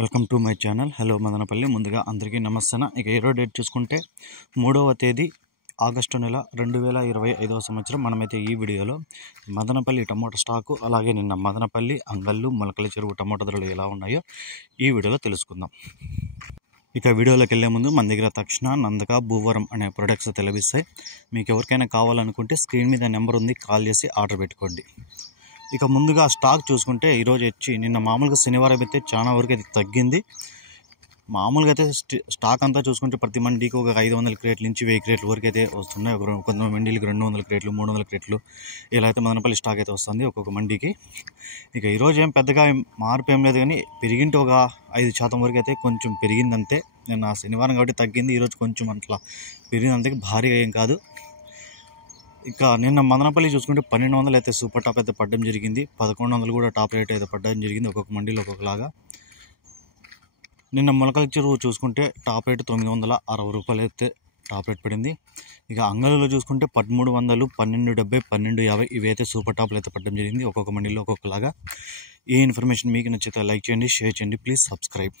Welcome to my channel. Hello Madanapalle. ముందుగా అందరికీ నమస్తే. ఇక ఈరోజు డేట్ చూసుకుంటే 3వ తేదీ ఆగస్టు నెల 2025వ సంవత్సరం. మనమైతే ఈ వీడియోలో మదనపల్లి టమోటా స్టాకు, అలాగే నిన్న మదనపల్లి, అంగళ్ళు, మొలకల చెరువు టమోటా ధరలు ఎలా ఉన్నాయో ఈ వీడియోలో తెలుసుకుందాం. ఇక వీడియోలోకి వెళ్ళే ముందు మన దగ్గర తక్షణ, నందక, భూవరం అనే ప్రొడక్ట్స్ లభిస్తాయి. మీకు ఎవరికైనా కావాలనుకుంటే స్క్రీన్ మీద నెంబర్ ఉంది, కాల్ చేసి ఆర్డర్ పెట్టుకోండి. ఇక ముందుగా స్టాక్ చూసుకుంటే ఈరోజు వచ్చి నిన్న మామూలుగా శనివారం అయితే చాలా వరకు అయితే తగ్గింది. మామూలుగా అయితే స్టాక్ అంతా చూసుకుంటే ప్రతి మండీకి ఒక 500 క్రేట్ల నుంచి 1000 క్రేట్ల వరకు అయితే వస్తున్నాయి. కొంత మండీలకు 200 క్రేట్లు, 300 క్రేట్లు ఇలా అయితే మదనపల్లి స్టాక్ అయితే వస్తుంది ఒక్కొక్క మండీకి. ఇక ఈరోజు ఏం పెద్దగా మార్పు ఏం లేదు, కానీ పెరిగింటే ఒక 5% వరకు అయితే కొంచెం పెరిగిందంతే. నిన్న శనివారం కాబట్టి తగ్గింది, ఈరోజు కొంచెం అట్లా పెరిగిందంతే, భారీగా ఏం కాదు. ఇక నిన్న మదనపల్లి చూసుకుంటే 1200 అయితే సూపర్ టాప్ అయితే పడడం జరిగింది. 1100 కూడా టాప్ రేట్ అయితే పడడం జరిగింది, ఒక్కొక్క మండీలో ఒక్కొక్కలాగా. నిన్న మొలకల చెరువు చూసుకుంటే టాప్ రేట్ 960 రూపాయలు అయితే టాప్ రేట్ పడింది. ఇక అంగళ్ళలో చూసుకుంటే 1300, 1270, 1250 ఇవి అయితే సూపర్ టాప్లు అయితే పడడం జరిగింది, ఒక్కొక్క మండీలో ఒక్కొక్కలాగా. ఈ ఇన్ఫర్మేషన్ మీకు నచ్చితే లైక్ చేయండి, షేర్ చేయండి, ప్లీజ్ సబ్స్క్రైబ్.